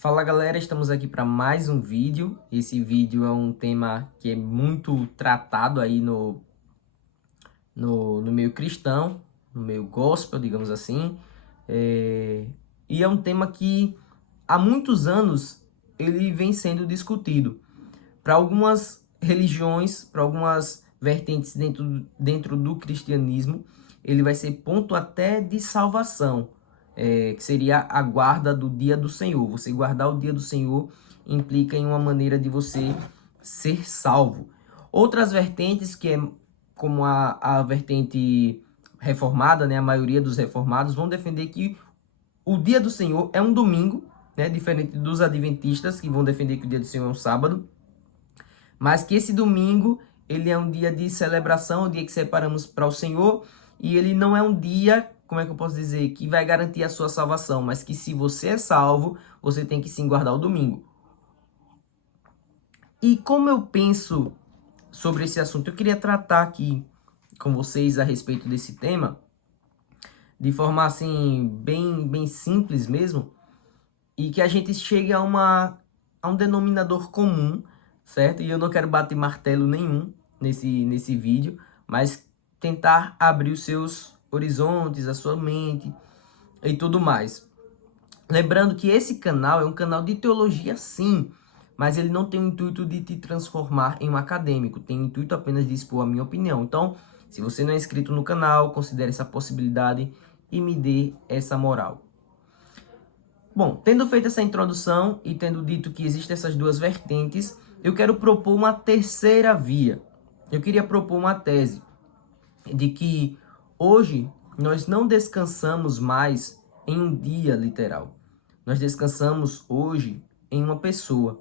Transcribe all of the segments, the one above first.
Fala galera, estamos aqui para mais um vídeo. Esse vídeo é um tema que é muito tratado aí no meio cristão, no meio gospel, digamos assim. E é um tema que há muitos anos ele vem sendo discutido. Para algumas religiões, para algumas vertentes dentro do cristianismo, ele vai ser ponto até de salvação, que seria a guarda do dia do Senhor. Você guardar o dia do Senhor implica em uma maneira de você ser salvo. Outras vertentes, que é como a vertente reformada, né, a maioria dos reformados, vão defender que o dia do Senhor é um domingo, né, diferente dos adventistas, que vão defender que o dia do Senhor é um sábado, mas que esse domingo ele é um dia de celebração, um dia que separamos para o Senhor, e ele não é um dia, como é que eu posso dizer, que vai garantir a sua salvação, mas que se você é salvo, você tem que sim guardar o domingo. E como eu penso sobre esse assunto, eu queria tratar aqui com vocês a respeito desse tema, de forma assim, bem simples mesmo, e que a gente chegue a um denominador comum, certo? E eu não quero bater martelo nenhum nesse vídeo, mas tentar abrir os seus horizontes, a sua mente e tudo mais. Lembrando que esse canal é um canal de teologia, sim, mas ele não tem o intuito de te transformar em um acadêmico, tem o intuito apenas de expor a minha opinião. Então, se você não é inscrito no canal, considere essa possibilidade e me dê essa moral. Bom, tendo feito essa introdução e tendo dito que existem essas duas vertentes, eu quero propor uma terceira via. Eu queria propor uma tese de que hoje nós não descansamos mais em um dia literal. Nós descansamos hoje em uma pessoa.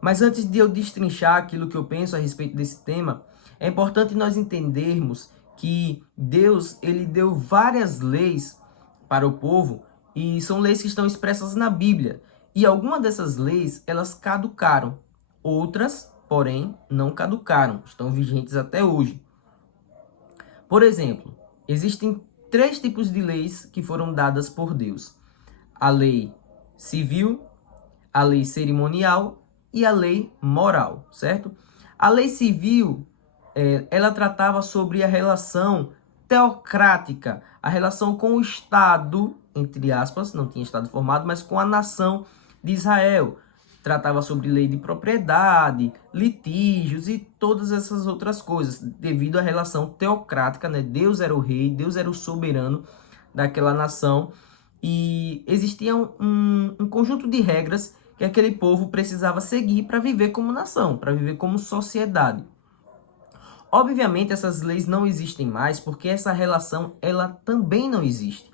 Mas antes de eu destrinchar aquilo que eu penso a respeito desse tema, é importante nós entendermos que Deus, ele deu várias leis para o povo, e são leis que estão expressas na Bíblia. E algumas dessas leis, elas caducaram. Outras, porém, não caducaram, estão vigentes até hoje. Por exemplo, existem três tipos de leis que foram dadas por Deus: a lei civil, a lei cerimonial e a lei moral, certo? A lei civil, ela tratava sobre a relação teocrática, a relação com o Estado, entre aspas, não tinha Estado formado, mas com a nação de Israel. Tratava sobre lei de propriedade, litígios e todas essas outras coisas, devido à relação teocrática, né? Deus era o rei, Deus era o soberano daquela nação, e existia um conjunto de regras que aquele povo precisava seguir para viver como nação, para viver como sociedade. Obviamente essas leis não existem mais porque essa relação ela também não existe.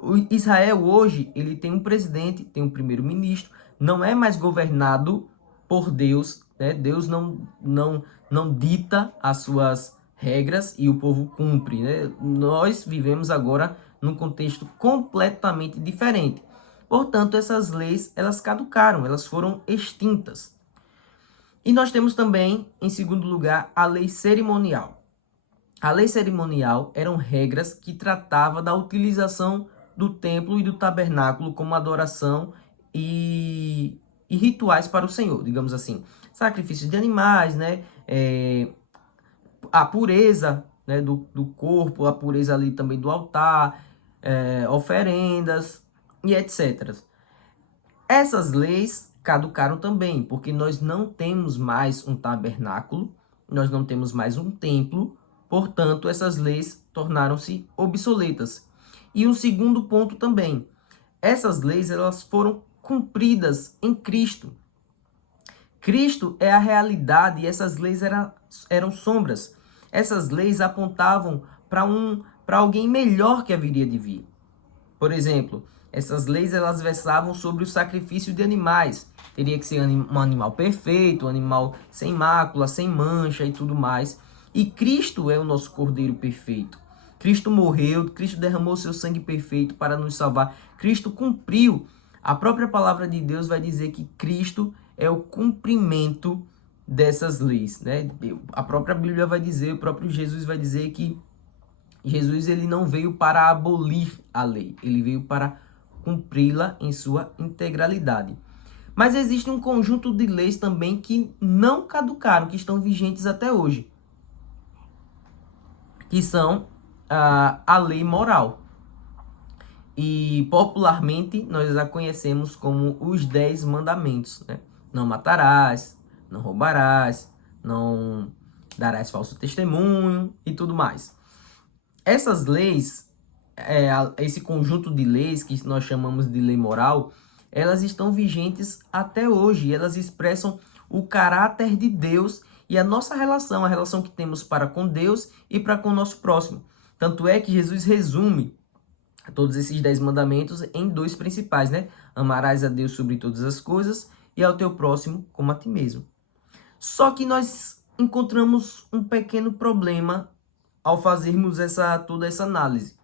O Israel hoje ele tem um presidente, tem um primeiro-ministro, não é mais governado por Deus, né? Deus não dita as suas regras e o povo cumpre, né? Nós vivemos agora num contexto completamente diferente. Portanto, essas leis, elas caducaram, elas foram extintas. E nós temos também, em segundo lugar, a lei cerimonial. A lei cerimonial eram regras que tratavam da utilização do templo e do tabernáculo como adoração e rituais para o Senhor, digamos assim. Sacrifícios de animais, né? A pureza, né, do corpo, a pureza ali também do altar, oferendas e etc. Essas leis caducaram também, porque nós não temos mais um tabernáculo, nós não temos mais um templo, portanto, essas leis tornaram-se obsoletas. E um segundo ponto também, essas leis elas foram cumpridas em Cristo. Cristo é a realidade e essas leis eram sombras. Essas leis apontavam para alguém melhor que haveria de vir. Por exemplo, essas leis elas versavam sobre o sacrifício de animais. Teria que ser um animal perfeito, um animal sem mácula, sem mancha e tudo mais. E Cristo é o nosso Cordeiro perfeito. Cristo morreu, Cristo derramou seu sangue perfeito para nos salvar. Cristo cumpriu. A própria palavra de Deus vai dizer que Cristo é o cumprimento dessas leis, né? A própria Bíblia vai dizer, o próprio Jesus vai dizer que Jesus ele não veio para abolir a lei, ele veio para cumpri-la em sua integralidade. Mas existe um conjunto de leis também que não caducaram, que estão vigentes até hoje, que são a lei moral. E popularmente nós a conhecemos como os 10 mandamentos, né? Não matarás, não roubarás, não darás falso testemunho e tudo mais. Essas leis, esse conjunto de leis que nós chamamos de lei moral, elas estão vigentes até hoje. Elas expressam o caráter de Deus e a nossa relação, a relação que temos para com Deus e para com o nosso próximo. Tanto é que Jesus resume todos esses 10 mandamentos em 2 principais, né? Amarás a Deus sobre todas as coisas e ao teu próximo como a ti mesmo. Só que nós encontramos um pequeno problema ao fazermos toda essa análise.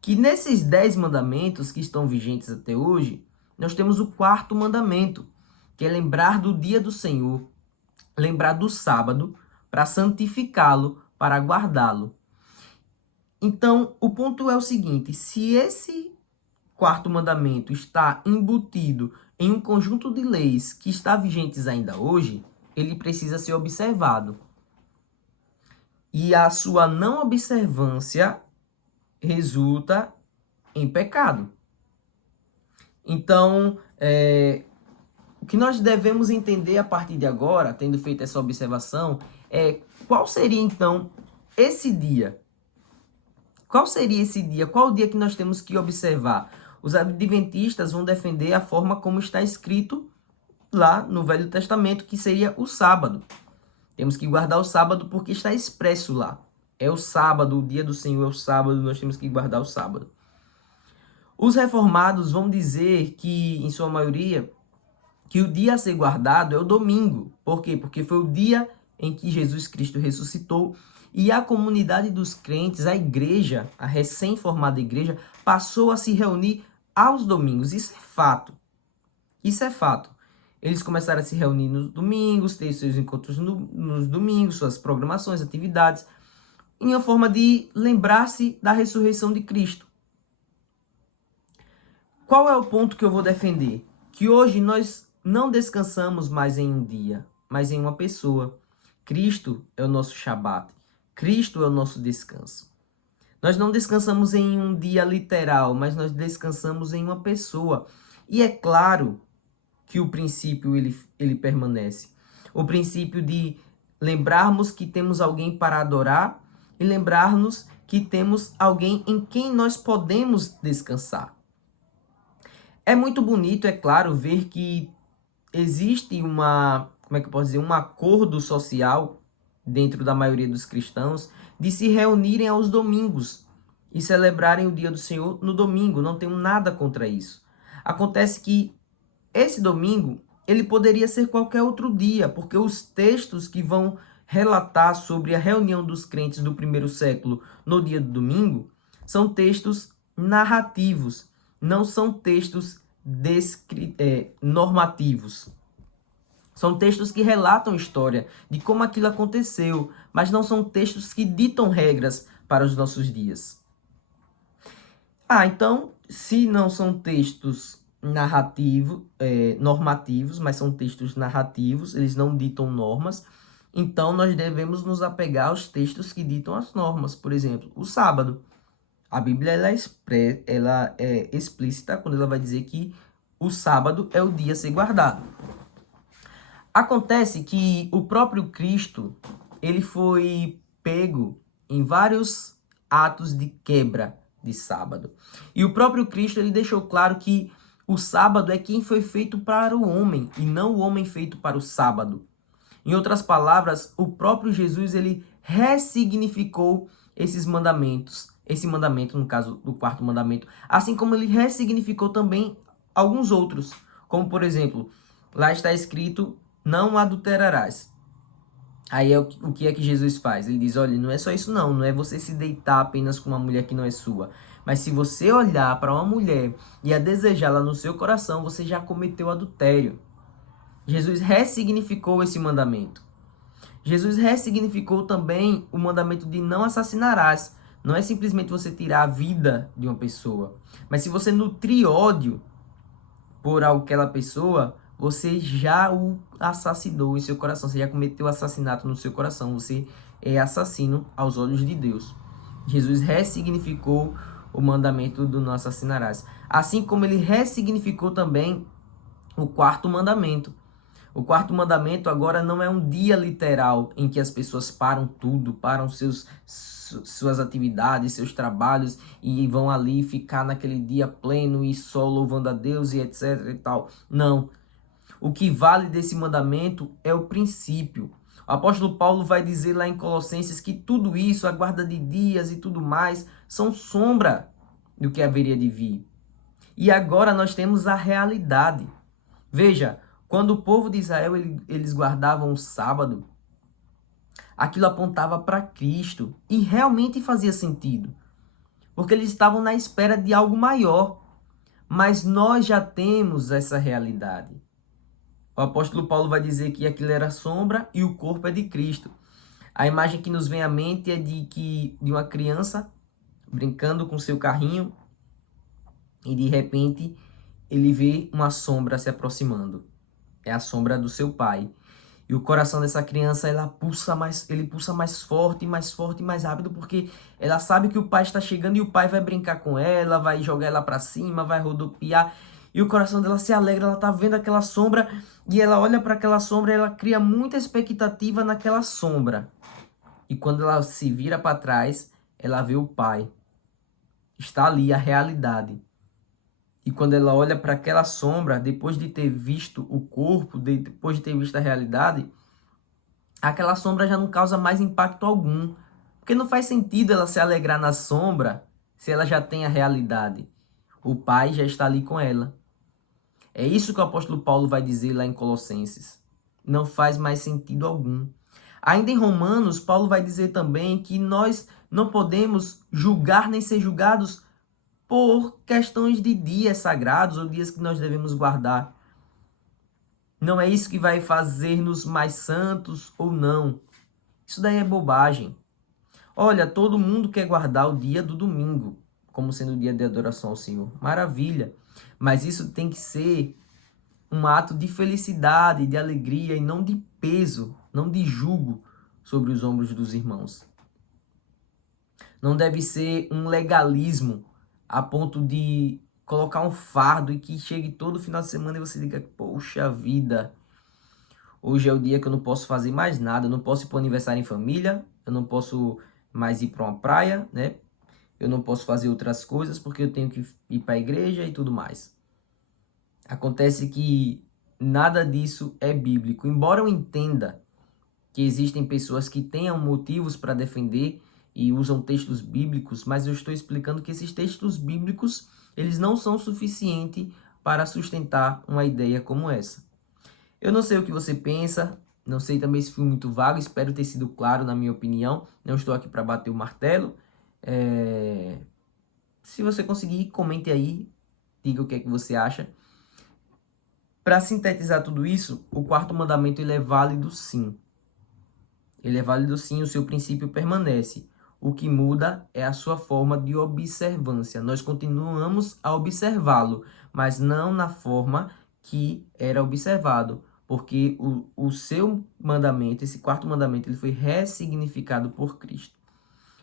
Que nesses 10 mandamentos que estão vigentes até hoje, nós temos o 4º mandamento, que é lembrar do dia do Senhor, lembrar do sábado, para santificá-lo, para guardá-lo. Então, o ponto é o seguinte: se esse 4º mandamento está embutido em um conjunto de leis que está vigentes ainda hoje, ele precisa ser observado. E a sua não observância resulta em pecado. Então, o que nós devemos entender a partir de agora, tendo feito essa observação, é qual seria então esse dia? Qual seria esse dia? Qual o dia que nós temos que observar? Os adventistas vão defender a forma como está escrito lá no Velho Testamento, que seria o sábado. Temos que guardar o sábado porque está expresso lá. É o sábado, o dia do Senhor é o sábado, nós temos que guardar o sábado. Os reformados vão dizer que, em sua maioria, que o dia a ser guardado é o domingo. Por quê? Porque foi o dia em que Jesus Cristo ressuscitou e a comunidade dos crentes, a igreja, a recém-formada igreja, passou a se reunir aos domingos. Isso é fato. Isso é fato. Eles começaram a se reunir nos domingos, ter seus encontros nos domingos, suas programações, atividades, em uma forma de lembrar-se da ressurreição de Cristo. Qual é o ponto que eu vou defender? Que hoje nós não descansamos mais em um dia, mas em uma pessoa. Cristo é o nosso Shabat. Cristo é o nosso descanso. Nós não descansamos em um dia literal, mas nós descansamos em uma pessoa. E é claro que o princípio ele permanece. O princípio de lembrarmos que temos alguém para adorar e lembrarmos que temos alguém em quem nós podemos descansar. É muito bonito, é claro, ver que existe um acordo social dentro da maioria dos cristãos de se reunirem aos domingos e celebrarem o dia do Senhor no domingo. Não tenho nada contra isso. Acontece que esse domingo, ele poderia ser qualquer outro dia, porque os textos que vão relatar sobre a reunião dos crentes do primeiro século no dia do domingo são textos narrativos, não são textos normativos. São textos que relatam a história de como aquilo aconteceu, mas não são textos que ditam regras para os nossos dias. Então, se não são textos normativos, mas são textos narrativos, eles não ditam normas, então nós devemos nos apegar aos textos que ditam as normas. Por exemplo, o sábado. A Bíblia ela é explícita quando ela vai dizer que o sábado é o dia a ser guardado. Acontece que o próprio Cristo, ele foi pego em vários atos de quebra de sábado. E o próprio Cristo, ele deixou claro que o sábado é quem foi feito para o homem e não o homem feito para o sábado. Em outras palavras, o próprio Jesus, ele ressignificou esses mandamentos. Esse mandamento, no caso do 4º mandamento, assim como ele ressignificou também alguns outros, como por exemplo, lá está escrito, não adulterarás. Aí o que é que Jesus faz? Ele diz, olha, não é só isso não é você se deitar apenas com uma mulher que não é sua. Mas se você olhar para uma mulher e a desejá-la no seu coração, você já cometeu adultério. Jesus ressignificou esse mandamento. Jesus ressignificou também o mandamento de não assassinarás. Não é simplesmente você tirar a vida de uma pessoa. Mas se você nutrir ódio por aquela pessoa, você já o assassinou em seu coração, você já cometeu assassinato no seu coração, você é assassino aos olhos de Deus. Jesus ressignificou o mandamento do não assassinarás. Assim como ele ressignificou também o quarto mandamento. O quarto mandamento agora não é um dia literal em que as pessoas param tudo, param suas atividades, seus trabalhos e vão ali ficar naquele dia pleno e só louvando a Deus e etc e tal. Não. O que vale desse mandamento é o princípio. O apóstolo Paulo vai dizer lá em Colossenses que tudo isso, a guarda de dias e tudo mais, são sombra do que haveria de vir. E agora nós temos a realidade. Veja, quando o povo de Israel eles guardavam o sábado, aquilo apontava para Cristo e realmente fazia sentido, porque eles estavam na espera de algo maior. Mas nós já temos essa realidade. O apóstolo Paulo vai dizer que aquilo era sombra e o corpo é de Cristo. A imagem que nos vem à mente é de uma criança brincando com seu carrinho e de repente ele vê uma sombra se aproximando. É a sombra do seu pai. E o coração dessa criança, ele pulsa mais forte, mais forte, mais rápido, porque ela sabe que o pai está chegando e o pai vai brincar com ela, vai jogar ela para cima, vai rodopiar. E o coração dela se alegra, ela tá vendo aquela sombra e ela olha para aquela sombra e ela cria muita expectativa naquela sombra. E quando ela se vira para trás, ela vê o pai. Está ali a realidade. E quando ela olha para aquela sombra, depois de ter visto o corpo, depois de ter visto a realidade, aquela sombra já não causa mais impacto algum. Porque não faz sentido ela se alegrar na sombra se ela já tem a realidade. O pai já está ali com ela. É isso que o apóstolo Paulo vai dizer lá em Colossenses. Não faz mais sentido algum. Ainda em Romanos, Paulo vai dizer também que nós não podemos julgar nem ser julgados por questões de dias sagrados ou dias que nós devemos guardar. Não é isso que vai fazer-nos mais santos ou não. Isso daí é bobagem. Olha, todo mundo quer guardar o dia do domingo como sendo o dia de adoração ao Senhor. Maravilha. Mas isso tem que ser um ato de felicidade, de alegria e não de peso, não de jugo sobre os ombros dos irmãos. Não deve ser um legalismo a ponto de colocar um fardo e que chegue todo final de semana e você diga, poxa vida, hoje é o dia que eu não posso fazer mais nada, eu não posso ir para o aniversário em família, eu não posso mais ir para uma praia, né? Eu não posso fazer outras coisas porque eu tenho que ir para a igreja e tudo mais. Acontece que nada disso é bíblico. Embora eu entenda que existem pessoas que tenham motivos para defender e usam textos bíblicos, mas eu estou explicando que esses textos bíblicos, eles não são suficientes para sustentar uma ideia como essa. Eu não sei o que você pensa, não sei também se fui muito vago, espero ter sido claro na minha opinião, não estou aqui para bater o martelo. Se você conseguir, comente aí, diga o que é que você acha. Para sintetizar tudo isso, o quarto mandamento ele é válido sim. Ele é válido sim, o seu princípio permanece. O que muda é a sua forma de observância. Nós continuamos a observá-lo, mas não na forma que era observado. Porque o seu mandamento, esse quarto mandamento, ele foi ressignificado por Cristo.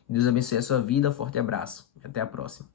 Deus abençoe a sua vida, forte abraço e até a próxima.